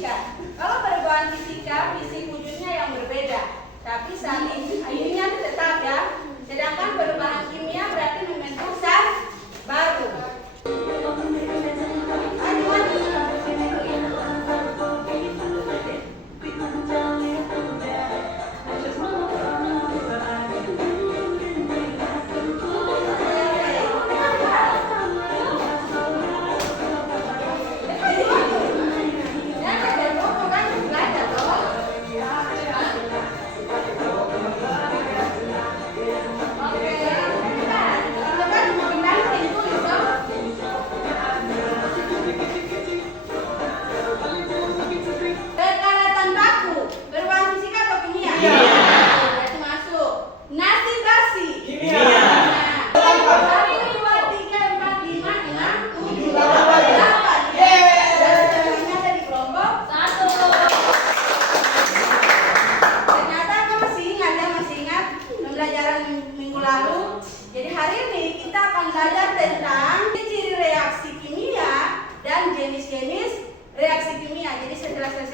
fisika. Kalau perubahan fisika, fisik wujudnya yang berbeda, tapi saling akhirnya tetap ya. Sedangkan perubahan kimia berarti membentuk zat baru.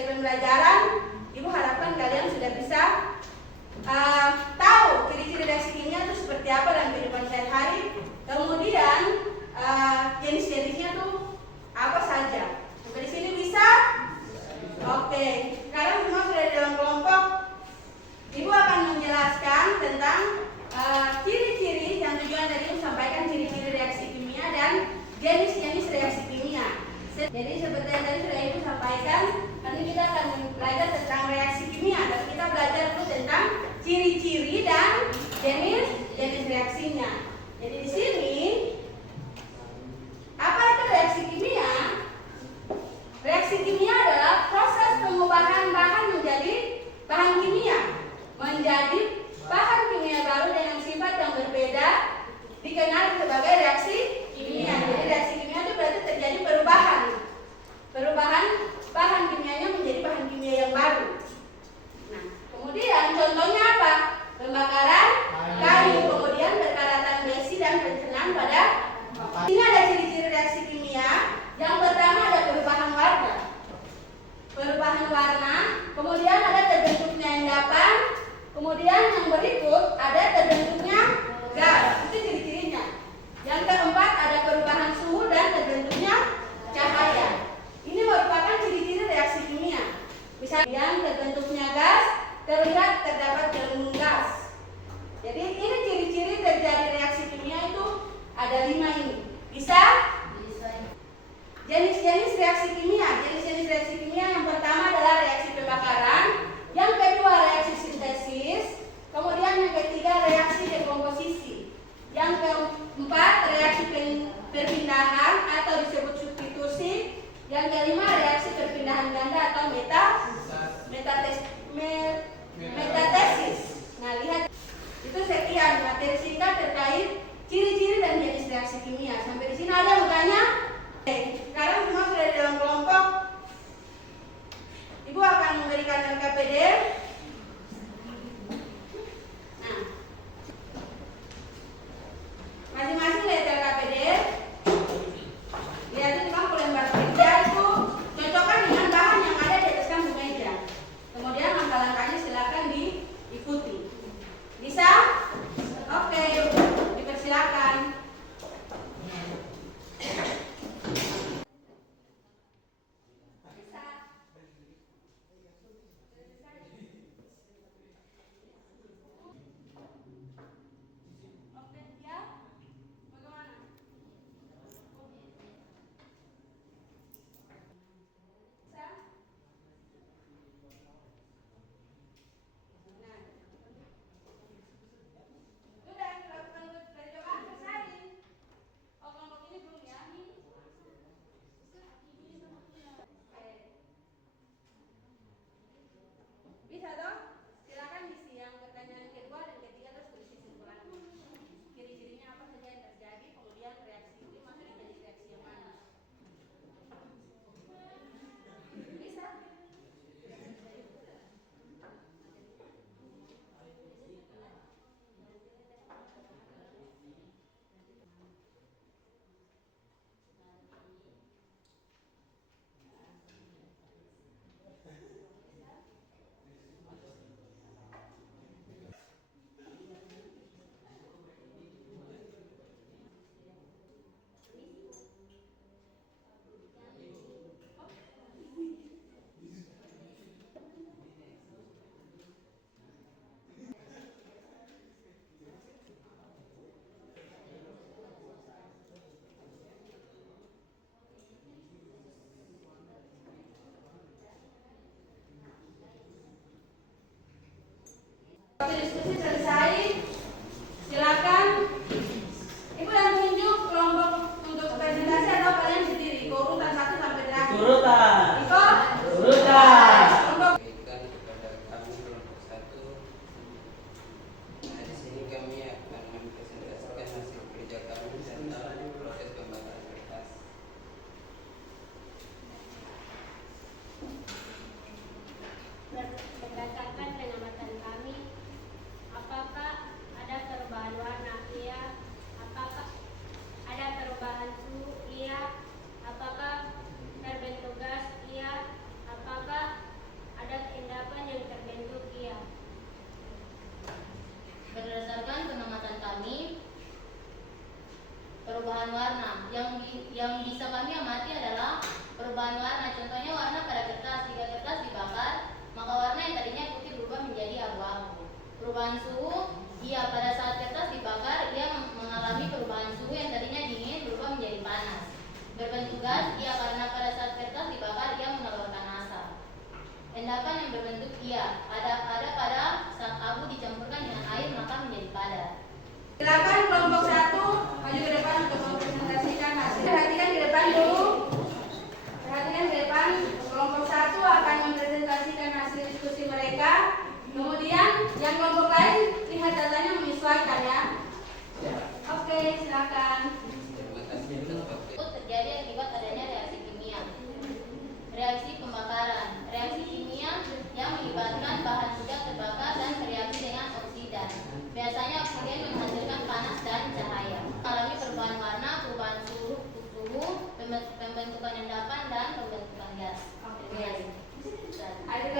Pembelajaran, Ibu harapkan kalian sudah bisa tahu ciri-ciri reaksi kimia itu seperti apa dalam kehidupan sehari-hari. Kemudian jenis-jenisnya tuh apa saja. Sampai di sini bisa? Oke. Sekarang semua sudah di dalam kelompok. Ibu akan menjelaskan tentang ciri-ciri yang tujuan dari Ibu sampaikan ciri-ciri reaksi kimia dan jenis-jenis reaksi kimia. Jadi seperti yang tadi sudah Ibu sampaikan, nanti kita akan belajar tentang reaksi kimia dan kita belajar dulu tentang ciri-ciri dan jenis reaksinya. Jadi di sini apa itu reaksi kimia? Reaksi kimia adalah proses pengubahan bahan menjadi bahan kimia, menjadi bahan kimia baru dengan sifat yang berbeda, dikenal sebagai reaksi kimia. Jadi reaksi kimia itu berarti terjadi perubahan bahan kimianya menjadi bahan kimia yang baru. Nah, kemudian contohnya apa? Pembakaran kayu, kemudian perkaratan besi dan pencernaan pada. Ini ada ciri-ciri reaksi kimia. Yang pertama ada perubahan warna, kemudian ada terbentuknya endapan, kemudian yang berikut ada terbentuknya gas. Itu ciri-cirinya. Yang keempat ada perubahan suhu dan terbentuknya cahaya. Ini merupakan ciri-ciri reaksi kimia. Misalnya yang terbentuknya gas, terlihat terdapat gelembung gas. Jadi ini ciri-ciri terjadi reaksi kimia itu ada 5 ini. Bisa? Jenis-jenis reaksi kimia. Jenis-jenis reaksi kimia yang pertama adalah reaksi pembakaran, yang kedua reaksi sintesis, kemudian yang ketiga reaksi dekomposisi, yang keempat reaksi perpindahan atau disebut substitusi, yang kelima reaksi perpindahan ganda atau metatesis. Nah, lihat itu sekian materi singkat terkait ciri-ciri dan jenis reaksi kimia. Sampai di sini ada yang bertanya? Oke, sekarang semua sudah di dalam kelompok. Ibu akan memberikan LKPD. Nah, masing-masing lihat LKPD. Lihat itu kan lembar kerja itu cocokkan dengan bahan yang ada di atas kantung meja. Kemudian langkah-langkahnya silakan diikuti. Bisa? Oke, dipersilakan.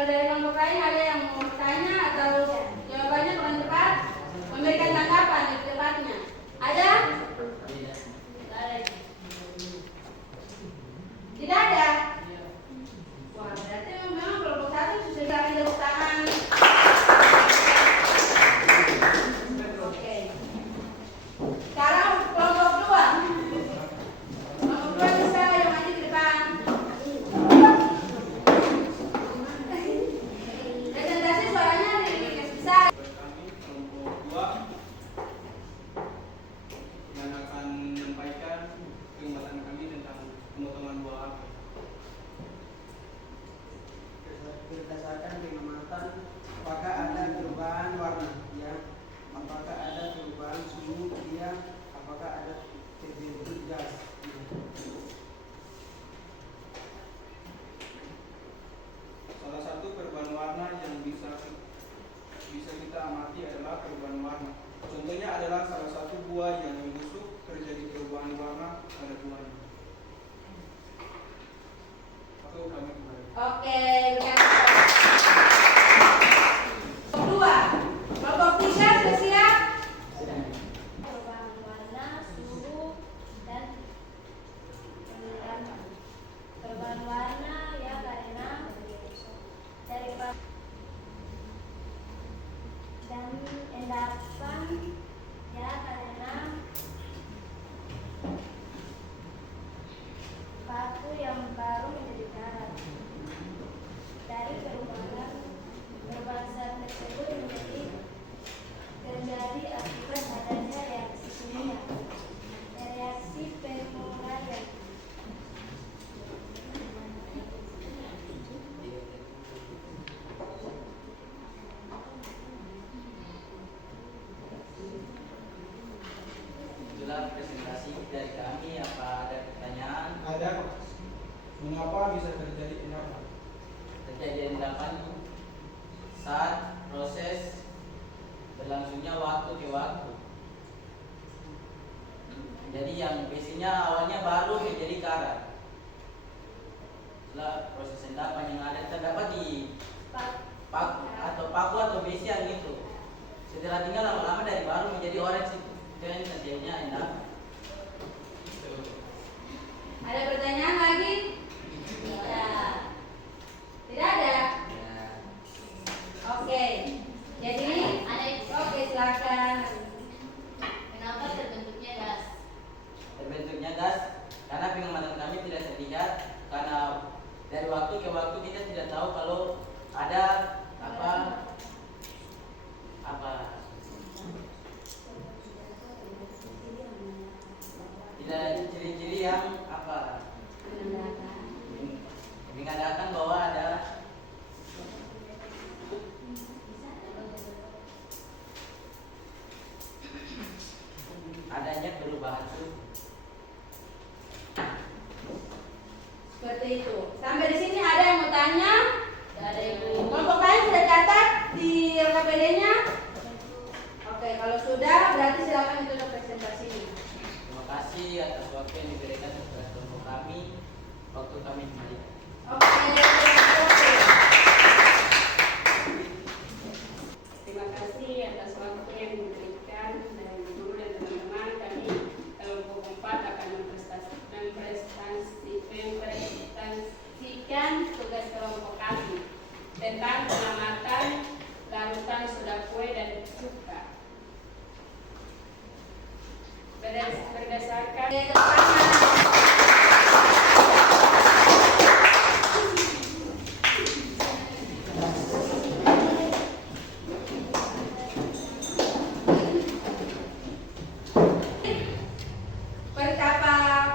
Kalau dari kelompok lain ada yang mau bertanya atau jawabannya kurang tepat, memberikan tanggapan lebih tepatnya. Ada? Tidak ada? Wah, berarti memang kelompok satu sudah kami tepuk tangan. Oke. Sekarang kelompok dua. Kelompok dua bisa yang maju ke depan. Presentasi suaranya bisa. Kami kelompok 2 yang akan menyampaikan pengamatan kami tentang pemotongan buah apel. Berdasarkan pengamatan, apakah ada perubahan warna, ya? Apakah ada perubahan suhu, ya? Apakah ada terbentuk gas? Salah satu perubahan warna yang bisa kita amati adalah perubahan warna. Contohnya adalah salah satu buah yang membusuk terjadi perubahan warna pada buahnya. Atau kami kembali. Oke, kedua, kelompok tiga sudah siap? Perubahan warna, suhu, dan penerapan. Perubahan warna ya karena dari dan endapan ya karena batu yang baru menjadi karat. Dari perubahan zat tersebut terjadi akibat adanya reaksi kimia, reaksi penguraian. Itulah presentasi dari kami. Apa ada pertanyaan? Ada. Mengapa bisa terjadi endapan? Terjadi endapan saat proses berlangsungnya waktu ke waktu. Jadi yang biasanya awalnya baru menjadi karat. Setelah proses endapan yang ada terdapat di paku atau besi yang itu. Setelah tinggal lama-lama dari baru menjadi orange itu. Itu yang terjadinya endapan. Ada pertanyaan lagi? Tidak. Tidak ada? Ya. Oke. Jadi, oke silakan. Kenapa terbentuknya gas? Terbentuknya gas karena pengamatan kami tidak terlihat, karena dari waktu ke waktu kita tidak tahu kalau ada apa tidak ada ciri-ciri yang mengadakan bahwa ada adanya perubahan suhu. Seperti itu. Sampai di sini ada yang mau tanya? Tidak ada ibu. Kelompok lain sudah catat di LKPD-nya? Oke, kalau sudah berarti silakan ditutup presentasinya. Terima kasih atas waktu yang diberikan kepada kelompok kami. Waktu kami kembali. Oke. Terima kasih atas waktu yang diberikan dari guru dan teman-teman. Kami kelompok 4 akan mempresentasikan tugas kelompok kami tentang pengamatan larutan soda kue dan cuka. Berdasarkan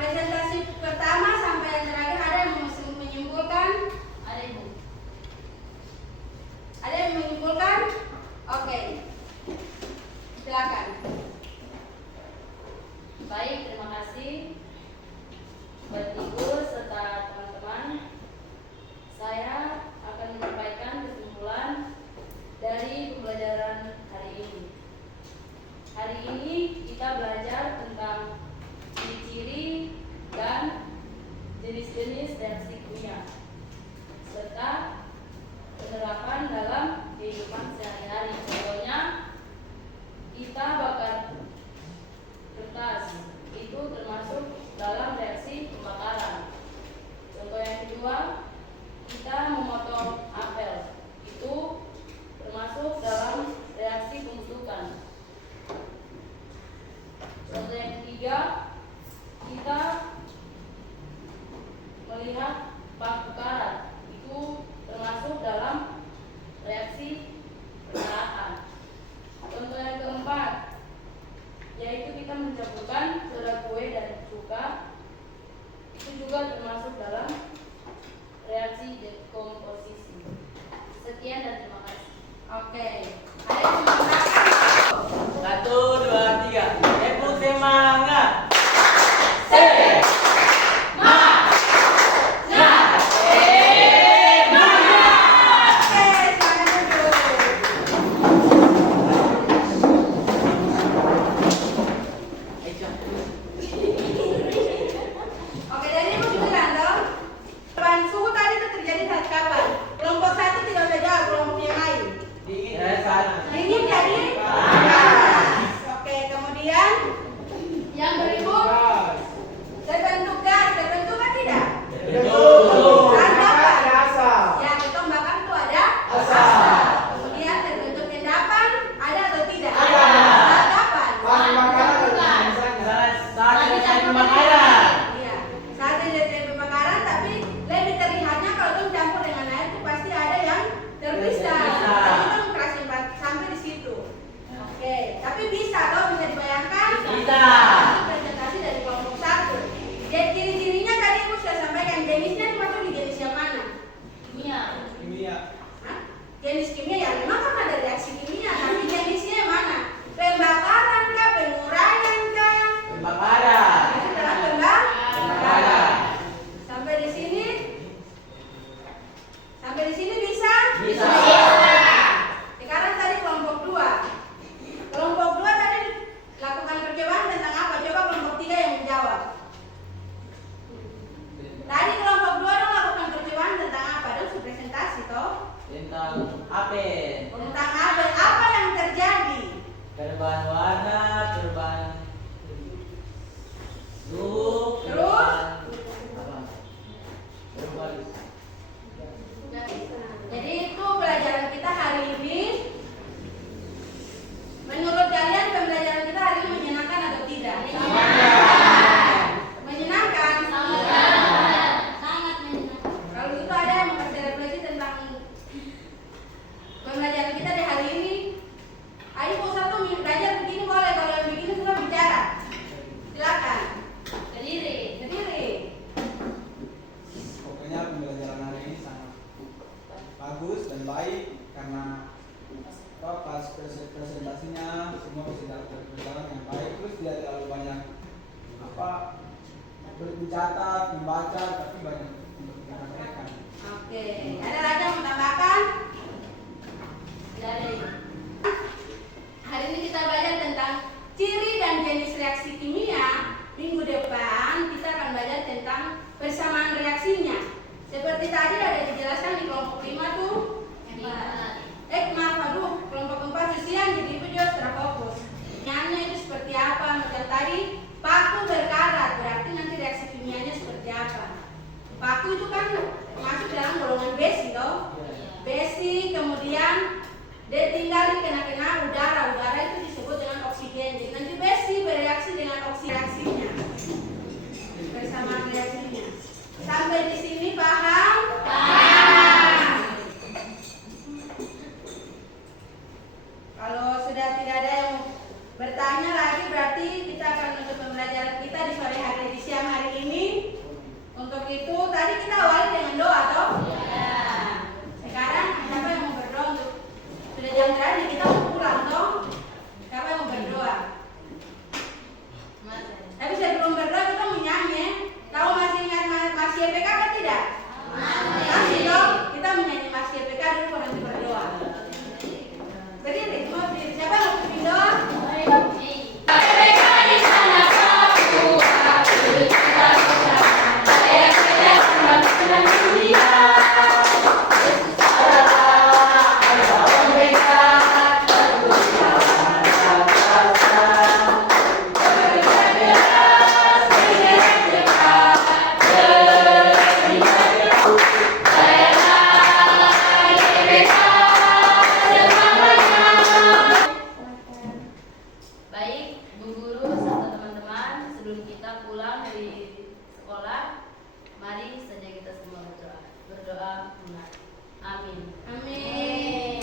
presentasi pertama sampai yang terakhir ada yang mau menyimpulkan? Ada ibu. Ada yang menyimpulkan? Oke. Silakan. Baik, terima kasih. jenis kimia yang memang kan ada reaksi kimia, tapi jenisnya mana? Pembakaran kah, penguraian kah? Pembakaran. Itu adalah pembakaran. Sampai di sini? Sampai di sini bisa? Bisa. Sekarang tadi kelompok 2. Kelompok 2 tadi lakukan percobaan tentang apa? Coba kelompok 3 yang menjawab. Tadi kelompok 2 dong lakukan percobaan tentang apa? Dong sudah presentasi toh? Tentang apa? Tentang apa? Apa yang terjadi? Perubahan warna, perubahan suhu, Terus? perubahan apa? Perubahan Jadi itu pelajaran kita hari ini. Menurut kalian pembelajaran kita hari ini menyenangkan atau tidak? Menyenangkan? Sangat menyenangkan. Kalau itu ada yang mau kasih refleksi tentang pembelajaran kita di hari ini. Ayo kok satu belajar begini boleh, kalau yang begini sudah bicara. Silakan. Berdiri. Berdiri. Pokoknya pembelajaran hari ini sangat bagus dan baik karena pas presentasinya semua bisa berjalan dengan baik, terus tidak terlalu banyak mencatat, membaca, tapi banyak untuk dipraktekkan. Oke. Ada lagi yang mau tambahkan? Dari. Hari ini kita belajar tentang ciri dan jenis reaksi kimia. Minggu depan kita akan belajar tentang persamaan reaksinya. Seperti tadi ada dijelaskan di kelompok 5 tuh. Maaf, aduh, kelompok 4 Susian, jadi itu juga sudah fokus. Nyanyi itu seperti apa? Macam tadi, paku berkarat, berarti nanti reaksi kimianya seperti apa? Paku itu kan masuk dalam golongan besi toh. Besi, kemudian dia tinggal kena udara. Udara itu disebut dengan oksigen. Jadi nanti besi bereaksi dengan reaksinya. Persamaan reaksinya. Sampai di sini paham? Paham. Kalau sudah tidak ada yang bertanya lagi, berarti kita akan menutup pembelajaran kita di sore hari di siang hari ini. Untuk itu tadi kita awali dengan doa toh? Sekarang siapa yang mau berdoa untuk sudah jam terakhir kita mau pulang toh? Siapa yang mau berdoa? Tapi sebelum berdoa kita mau nyanyi. Tahu masih ingat masih EPK apa tidak? Masih dong. Kita menyanyi masih EPK dulu baru nanti berdoa. Berdiri, semua berdiri. Siapa yang mau pimpin doa? Baik, Bu Guru serta teman-teman, sebelum kita pulang dari sekolah, mari saja kita semua berdoa. Berdoa mulai. Amin. Amin.